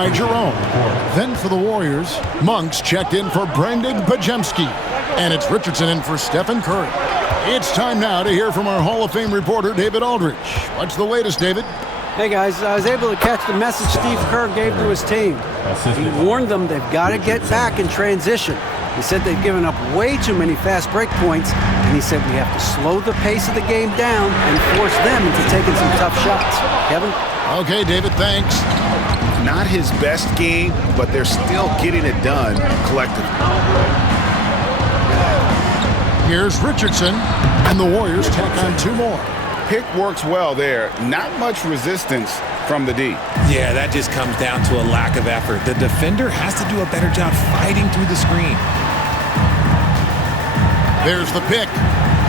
Ty Jerome. Then for the Warriors, Monks checked in for Brendan Pajemski. And it's Richardson in for Stephen Curry. It's time now to hear from our Hall of Fame reporter, David Aldridge. What's the latest, David? Hey, guys. I was able to catch the message Steve Kerr gave to his team. He warned them they've got to get back in transition. He said they've given up way too many fast break points, and he said we have to slow the pace of the game down and force them into taking some tough shots. Kevin? Okay, David, thanks. Not his best game, but they're still getting it done collectively. Here's Richardson, and the Warriors tack on 2 more. Pick works well there. Not much resistance from the D. Yeah, that just comes down to a lack of effort. The defender has to do a better job fighting through the screen. There's the pick.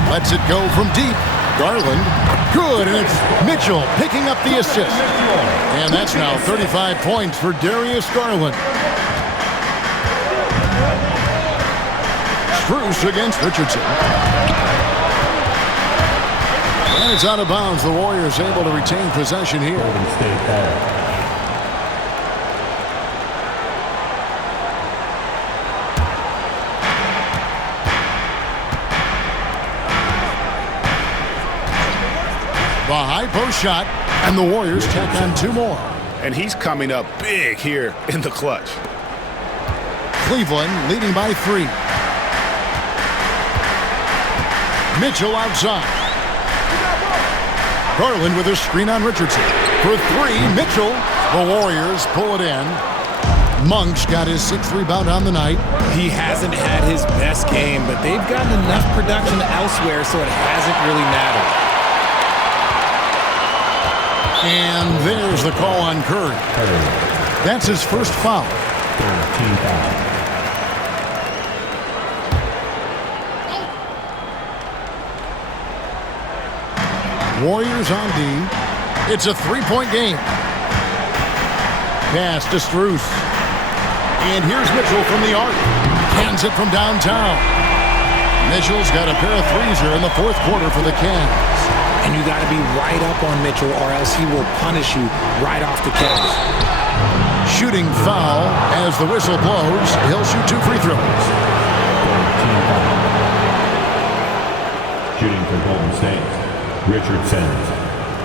Lets it go from deep. Garland, good, and it's Mitchell picking up the assist. And that's now 35 points for Darius Garland. Strus against Richardson. And it's out of bounds. The Warriors able to retain possession here. The high post shot, and the Warriors tack on 2 more. And he's coming up big here in the clutch. Cleveland leading by 3. Mitchell outside. Garland with a screen on Richardson. For 3, Mitchell. The Warriors pull it in. Monks got his 6th rebound on the night. He hasn't had his best game, but they've gotten enough production elsewhere, so it hasn't really mattered. And there's the call on Curry. That's his first foul. 13 foul. Warriors on D. It's a 3-point game. Pass to Strus. And here's Mitchell from the arc. Hands it from downtown. Mitchell's got a pair of threes here in the 4th quarter for the Cavs. And you got to be right up on Mitchell, or else he will punish you right off the catch. Shooting foul as the whistle blows. He'll shoot 2 free throws. Shooting for Golden State. Richardson,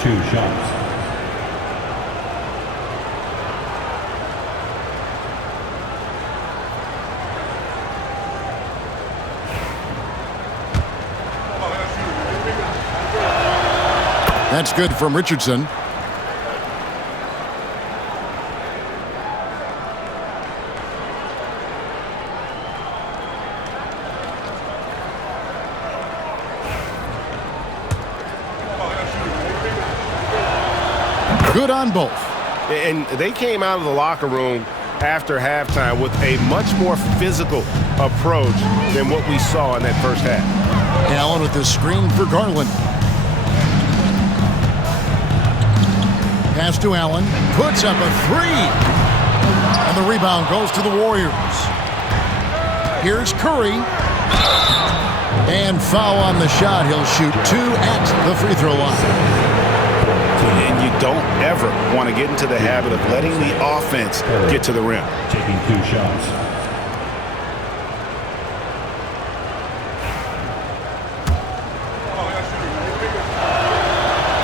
2 shots. That's good from Richardson. Good on both. And they came out of the locker room after halftime with a much more physical approach than what we saw in that first half. Allen with the screen for Garland. Pass to Allen. Puts up a 3. And the rebound goes to the Warriors. Here's Curry. And foul on the shot. He'll shoot 2 at the free throw line. And you don't ever want to get into the habit of letting the offense get to the rim. Taking 2 shots.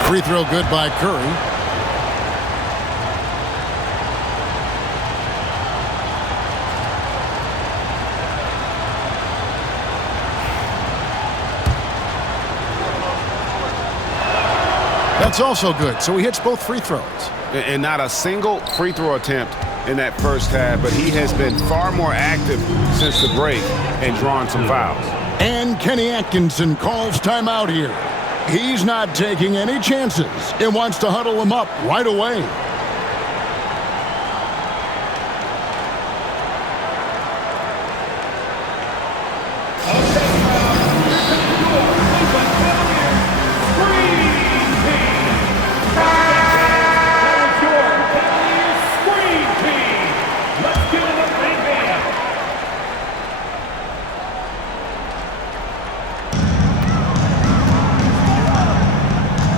Free throw good by Curry. That's also good, so he hits both free throws. And not a single free throw attempt in that first half, but he has been far more active since the break and drawn some fouls. And Kenny Atkinson calls timeout here. He's not taking any chances and wants to huddle him up right away.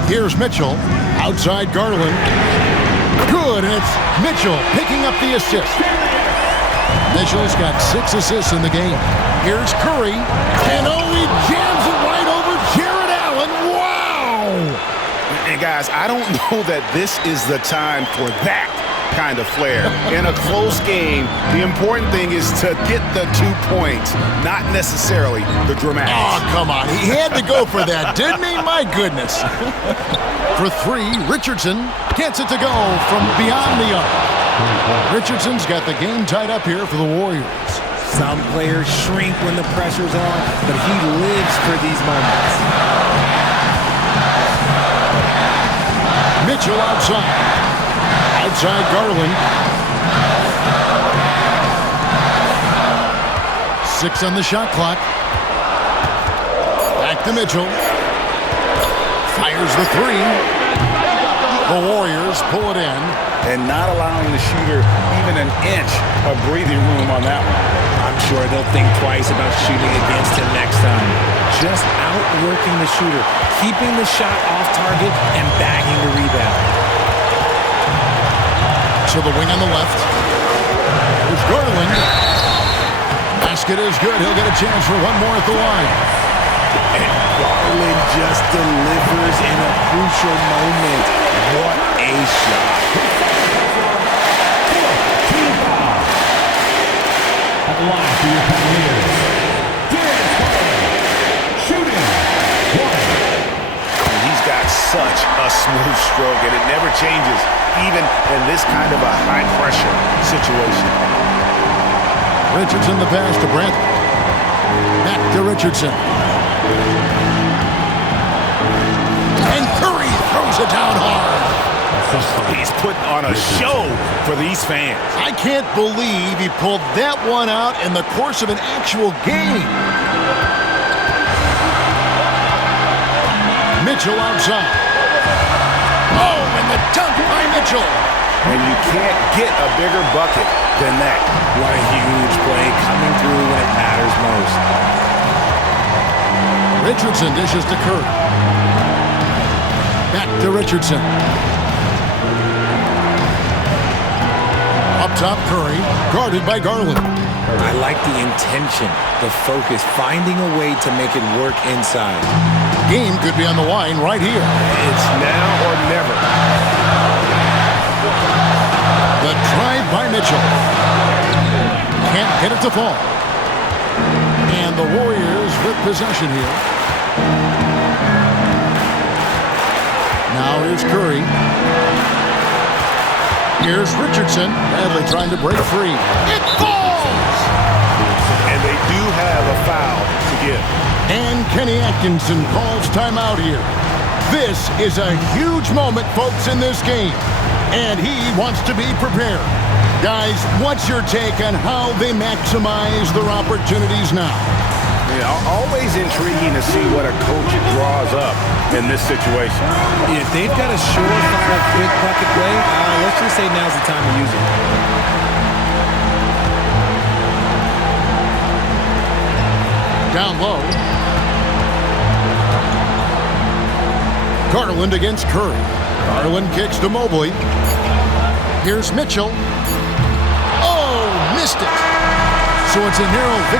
Here's Mitchell. Outside Garland. Good, and And it's Mitchell picking up the assist. Mitchell's got 6 assists in the game. Here's Curry. And he jams it right over Jared Allen. Wow! And guys, I don't know that this is the time for that kind of flair. In a close game, the important thing is to get the 2 points, not necessarily the dramatics. Oh, come on. He had to go for that, didn't he? My goodness. For 3, Richardson gets it to go from beyond the arc. Richardson's got the game tied up here for the Warriors. Some players shrink when the pressure's on, but he lives for these moments. Mitchell outside. Outside Garland. 6 on the shot clock. Back to Mitchell. Fires the 3. The Warriors pull it in. And not allowing the shooter even an inch of breathing room on that one. I'm sure they'll think twice about shooting against him next time. Just outworking the shooter, keeping the shot off target, and bagging the rebound. To the wing on the left. There's Garland. Basket is good. He'll get a chance for one more at the line. And Garland just delivers in a crucial moment. What a shot. At the line for your Cavaliers, shooting 1. He's got such a smooth stroke, and it never changes, even in this kind of a high-pressure situation. Richardson the pass to Brent. Back to Richardson. And Curry throws it down hard. He's putting on a show for these fans. I can't believe he pulled that one out in the course of an actual game. Mitchell outside. Oh, and the dunk by Mitchell. And you can't get a bigger bucket than that. What a huge play coming through when it matters most. Richardson dishes to Curry. Back to Richardson. Up top, Curry, guarded by Garland. I like the intention, the focus, finding a way to make it work inside. Game could be on the line right here. It's now or never. The drive by Mitchell. Can't get it to fall. And the Warriors with possession here. Now here's Curry. Here's Richardson, badly trying to break free. It falls! And they do have a foul to give. And Kenny Atkinson calls timeout here. This is a huge moment, folks, in this game. And he wants to be prepared. Guys, what's your take on how they maximize their opportunities now? Yeah, always intriguing to see what a coach draws up in this situation. If they've got a surefire, quick bucket play, let's just say now's the time to use it. Down low. Garland against Curry. Garland kicks to Mobley. Here's Mitchell. Oh, missed it. So it's a narrow victory.